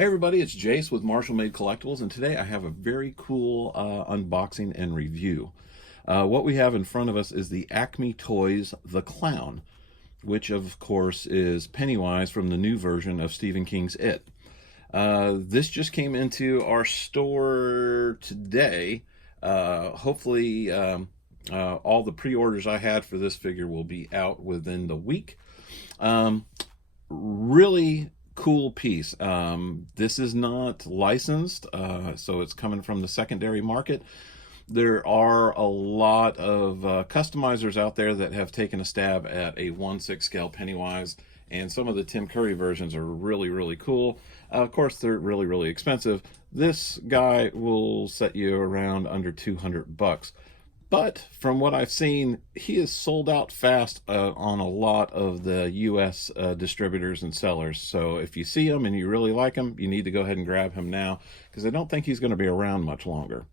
Hey everybody, it's Jase with Marshall Made Collectibles, and today I have a very cool unboxing and review. What we have in front of us is the Acme Toys The Clown, which of course is Pennywise from the new version of Stephen King's It. This just came into our store today. Hopefully all the pre-orders I had for this figure will be out within the week. Really cool piece. This is not licensed, so it's coming from the secondary market. There are a lot of customizers out there that have taken a stab at a 1/6 scale Pennywise, and some of the Tim Curry versions are really cool. Of course, they're really expensive. This guy will set you around under 200 bucks. But from what I've seen, he is sold out fast on a lot of the U.S. Distributors and sellers. So if you see him and you really like him, you need to go ahead and grab him now, because I don't think he's going to be around much longer.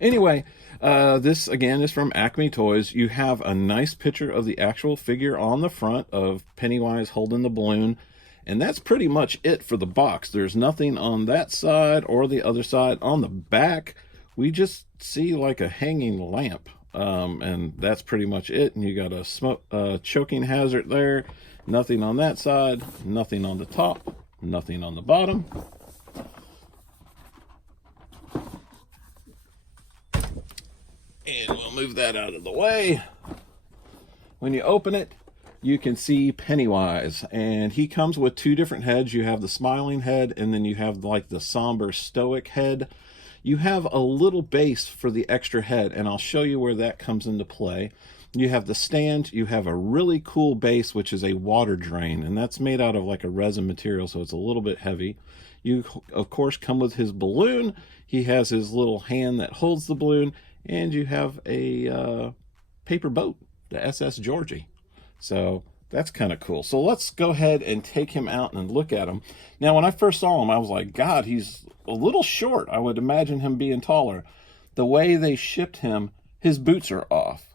Anyway, this again is from Acme Toys. You have a nice picture of the actual figure on the front of Pennywise holding the balloon. And that's pretty much it for the box. There's nothing on that side or the other side. On the back, we just see like a hanging lamp, and that's pretty much it. And you got a choking hazard there. Nothing on that side, nothing on the top, nothing on the bottom. And we'll move that out of the way. When you open it, you can see Pennywise, and he comes with two different heads. You have the smiling head, and then you have like the somber stoic head. You have a little base for the extra head, and I'll show you where that comes into play. You have the stand. You have a really cool base, which is a water drain, and that's made out of like a resin material, so it's a little bit heavy. You, of course, come with his balloon. He has his little hand that holds the balloon, and you have a paper boat, the SS Georgie. So that's kind of cool. So let's go ahead and take him out and look at him. Now, when I first saw him, I was like, God, he's a little short. I would imagine him being taller. The way they shipped him, his boots are off.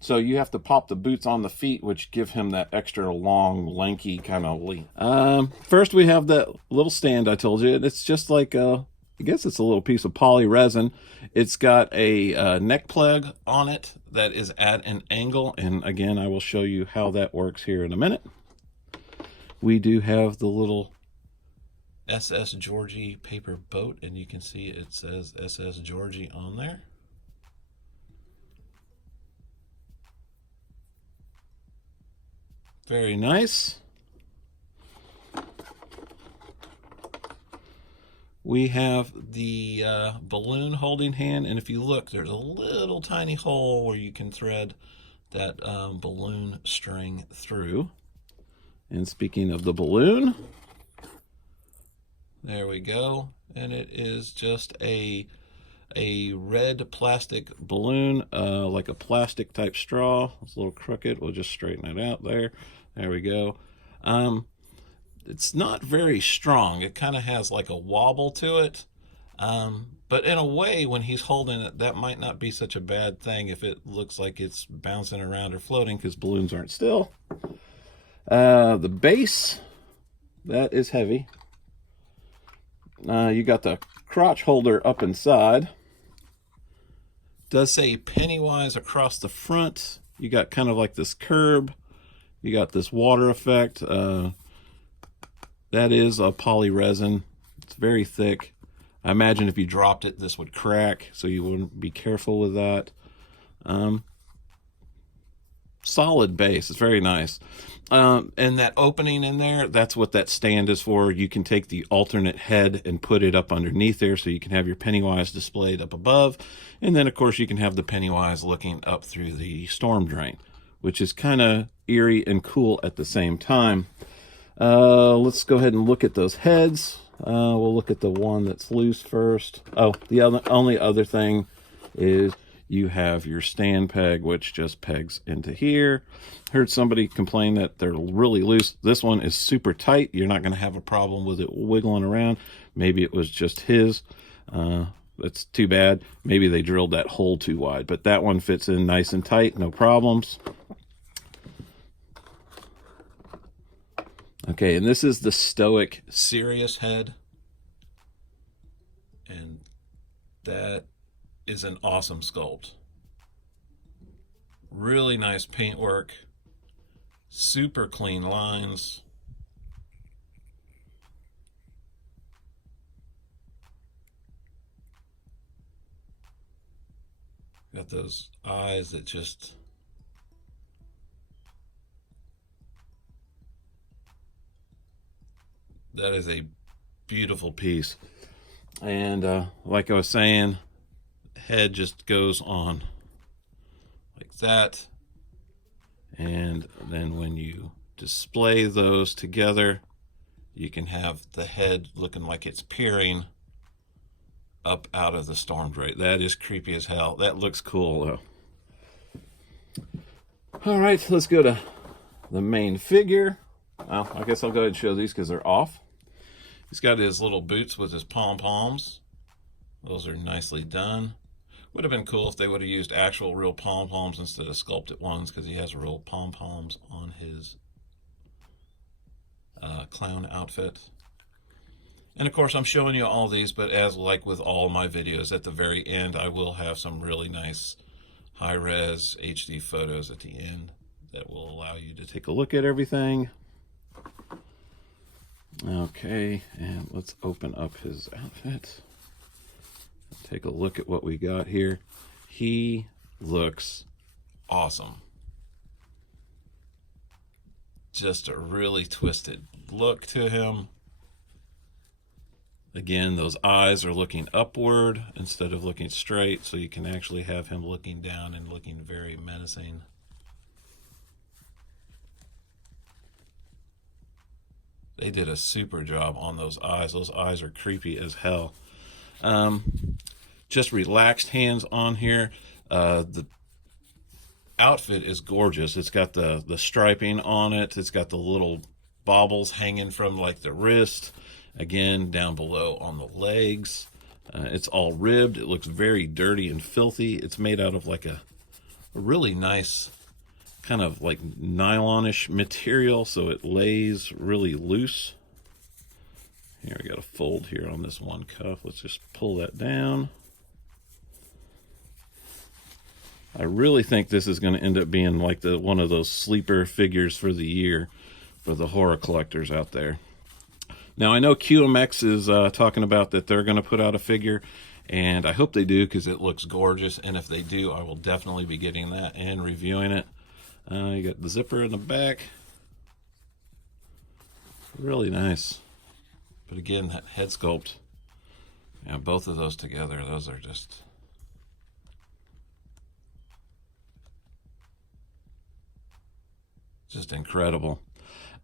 So you have to pop the boots on the feet, which give him that extra long, lanky kind of lean. First, we have that little stand I told you. It's just like I guess it's a little piece of poly resin. It's got a neck plug on it that is at an angle. And again, I will show you how that works here in a minute. We do have the little SS Georgie paper boat, and you can see it says SS Georgie on there. Very nice. We have the balloon holding hand, and if you look, there's a little tiny hole where you can thread that balloon string through. And speaking of the balloon, there we go. And it is just a red plastic balloon, like a plastic type straw. It's a little crooked. We'll just straighten it out there. There we go. It's not very strong. It kind of has like a wobble to it. But in a way, when he's holding it, that might not be such a bad thing if it looks like it's bouncing around or floating, because balloons aren't still. The base, that is heavy. You got the crotch holder up inside. It does say Pennywise across the front. You got kind of like this curb. You got this water effect. That is a poly resin. It's very thick. I imagine if you dropped it, this would crack, so you wouldn't be careful with that. Solid base. It's very nice. And that opening in there, that's what that stand is for. You can take the alternate head and put it up underneath there, so you can have your Pennywise displayed up above. And then, of course, you can have the Pennywise looking up through the storm drain, which is kind of eerie and cool at the same time. Let's go ahead and look at those heads. We'll look at the one that's loose first. Oh, the only other thing is you have your stand peg, which just pegs into here. Heard somebody complain that they're really loose. This one is super tight. You're not going to have a problem with it wiggling around. Maybe it was just his. That's too bad. Maybe they drilled that hole too wide, but that one fits in nice and tight, no problems. Okay, and this is the stoic, serious head. And that is an awesome sculpt. Really nice paintwork. Super clean lines. Got those eyes that just... That is a beautiful piece. And like I was saying, head just goes on like that. And then when you display those together, you can have the head looking like it's peering up out of the storm drape. That is creepy as hell. That looks cool though. All right, let's go to the main figure. Well, I guess I'll go ahead and show these because they're off. He's got his little boots with his pom-poms. Those are nicely done. Would have been cool if they would have used actual real pom-poms instead of sculpted ones, because he has real pom-poms on his clown outfit. And of course, I'm showing you all these, but as like with all my videos, at the very end, I will have some really nice high-res HD photos at the end that will allow you to take a look at everything. Okay, and let's open up his outfit. Take a look at what we got here. He looks awesome. Just a really twisted look to him. Again, those eyes are looking upward instead of looking straight, so you can actually have him looking down and looking very menacing. They did a super job on those eyes. Those eyes are creepy as hell. Just relaxed hands on here. The outfit is gorgeous. It's got the striping on it. It's got the little baubles hanging from like the wrist. Again, down below on the legs. It's all ribbed. It looks very dirty and filthy. It's made out of like a really nice kind of like nylonish material, so it lays really loose. Here, I got a fold here on this one cuff. Let's just pull that down. I really think this is going to end up being like one of those sleeper figures for the year for the horror collectors out there. Now, I know QMX is talking about that they're going to put out a figure, and I hope they do because it looks gorgeous, and if they do, I will definitely be getting that and reviewing it. You got the zipper in the back. Really nice. But again, that head sculpt, yeah, both of those together, those are just... just incredible.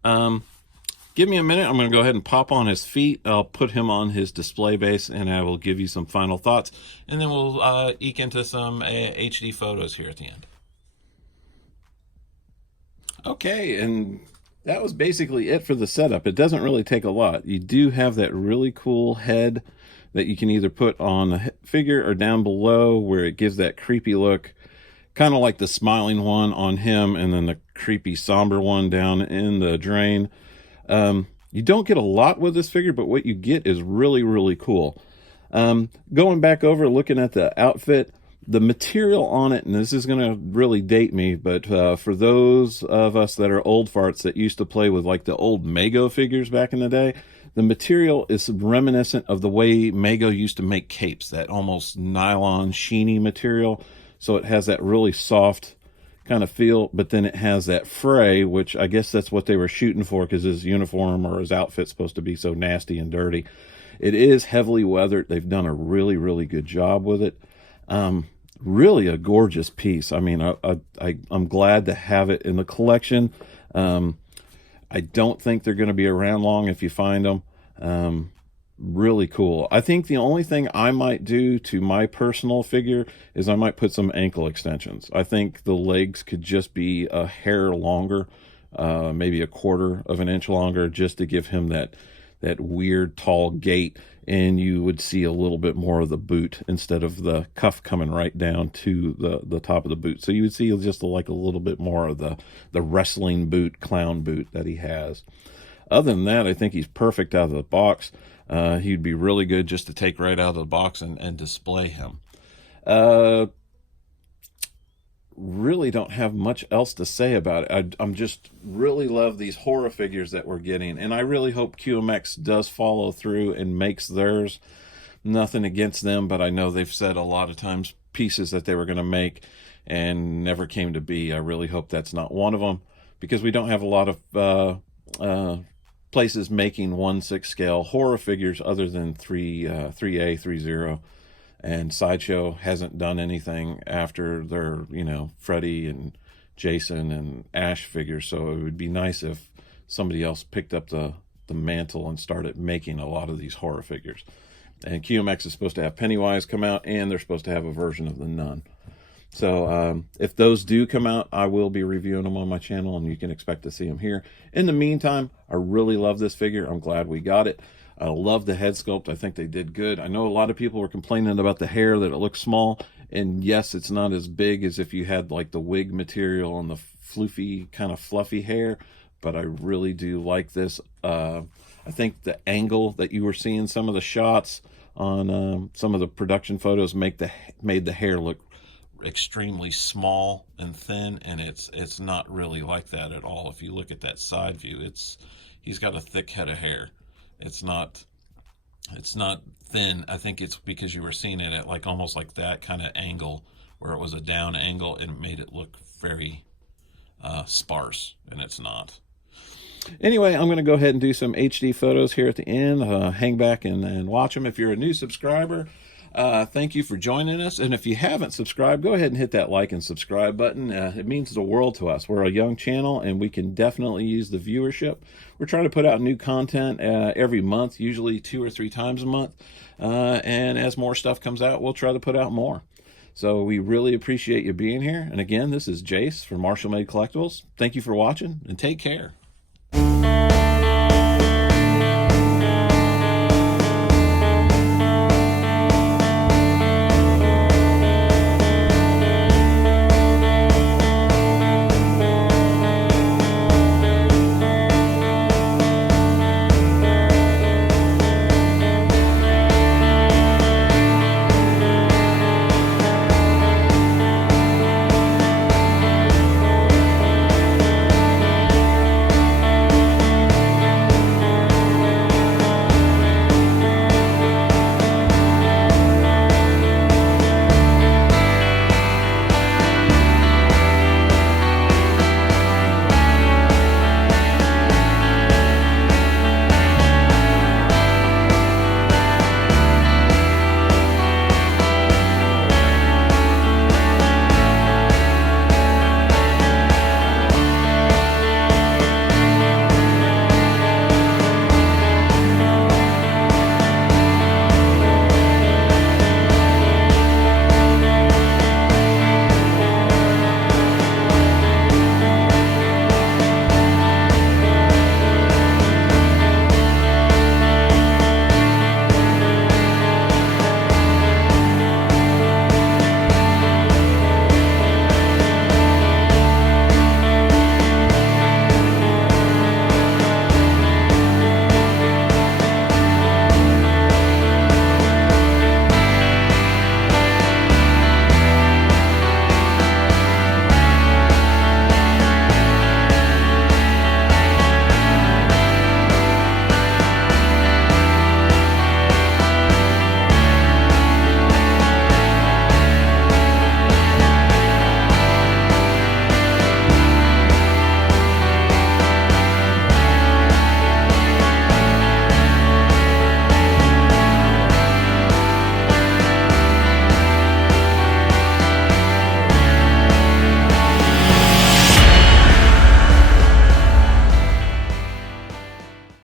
Give me a minute. I'm going to go ahead and pop on his feet. I'll put him on his display base, and I will give you some final thoughts. And then we'll eke into some HD photos here at the end. Okay, and that was basically it for the setup. It doesn't really take a lot. You do have that really cool head that you can either put on the figure or down below where it gives that creepy look, kind of like the smiling one on him and then the creepy somber one down in the drain. You don't get a lot with this figure, but what you get is really, really cool. Going back over, looking at the outfit, the material on it, and this is going to really date me, but for those of us that are old farts that used to play with like the old Mego figures back in the day, the material is reminiscent of the way Mego used to make capes, that almost nylon, sheeny material. So it has that really soft kind of feel, but then it has that fray, which I guess that's what they were shooting for because his uniform or his outfit's supposed to be so nasty and dirty. It is heavily weathered. They've done a really, really good job with it. Really a gorgeous piece. I mean, I'm glad to have it in the collection. I don't think they're going to be around long if you find them. Really cool. I think the only thing I might do to my personal figure is I might put some ankle extensions. I think the legs could just be a hair longer, maybe a quarter of an inch longer, just to give him that weird tall gait, and you would see a little bit more of the boot instead of the cuff coming right down to the top of the boot. So you would see just like a little bit more of the wrestling boot, clown boot that he has. Other than that, I think he's perfect out of the box. He'd be really good just to take right out of the box and display him. Really don't have much else to say about it. I'm just really love these horror figures that we're getting, and I really hope QMX does follow through and makes theirs. Nothing against them, but I know they've said a lot of times pieces that they were going to make and never came to be. I really hope that's not one of them, because we don't have a lot of places making 1/6 scale horror figures other than 3A, 3.0. And Sideshow hasn't done anything after their, Freddy and Jason and Ash figures. So it would be nice if somebody else picked up the mantle and started making a lot of these horror figures. And QMX is supposed to have Pennywise come out, and they're supposed to have a version of the Nun. So if those do come out, I will be reviewing them on my channel, and you can expect to see them here. In the meantime, I really love this figure. I'm glad we got it. I love the head sculpt. I think they did good. I know a lot of people were complaining about the hair, that it looks small. And yes, it's not as big as if you had like the wig material and the floofy, kind of fluffy hair. But I really do like this. I think the angle that you were seeing some of the shots on some of the production photos made the hair look extremely small and thin, and it's not really like that at all. If you look at that side view, he's got a thick head of hair. It's not thin. I think it's because you were seeing it at like almost like that kind of angle where it was a down angle, and it made it look very sparse, and it's not. Anyway, I'm going to go ahead and do some HD photos here at the end. Hang back and watch them. If you're a new subscriber, thank you for joining us. And if you haven't subscribed, go ahead and hit that like and subscribe button. It means the world to us. We're a young channel, and we can definitely use the viewership. We're trying to put out new content every month, usually 2 or 3 times a month. And as more stuff comes out, we'll try to put out more. So we really appreciate you being here. And again, this is Jase from Marshall Made Collectibles. Thank you for watching, and take care.